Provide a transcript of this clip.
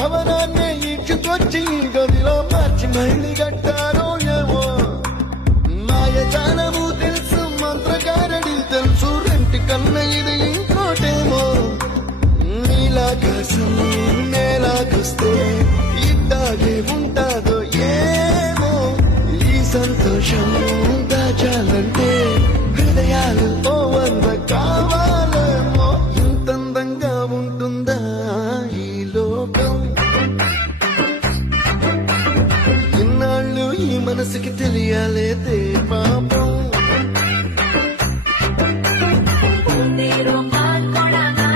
భవనాన్ని ఈడ్చుకొచ్చి గదిలో మార్చి మళ్ళీ కట్టారో ఏమో మాయజాలము తెలుసు మంత్రగారడి తెలుసు రెంటి కన్న ఇది ఇంకోటేమో నీలాకాశం నేలాకొస్తే ఇట్టాగే ఉంటాదో ఏమో ఈ సంతోషం దాచాలంటే హృదయాలు ఓ వంద కావాలేమో ఇంతందంగా ఉంటుందా ఈ లోకం ఇన్నాళ్ళు ఈ మనసుకి తెలియాలేదే పాపం Putero mal corazón.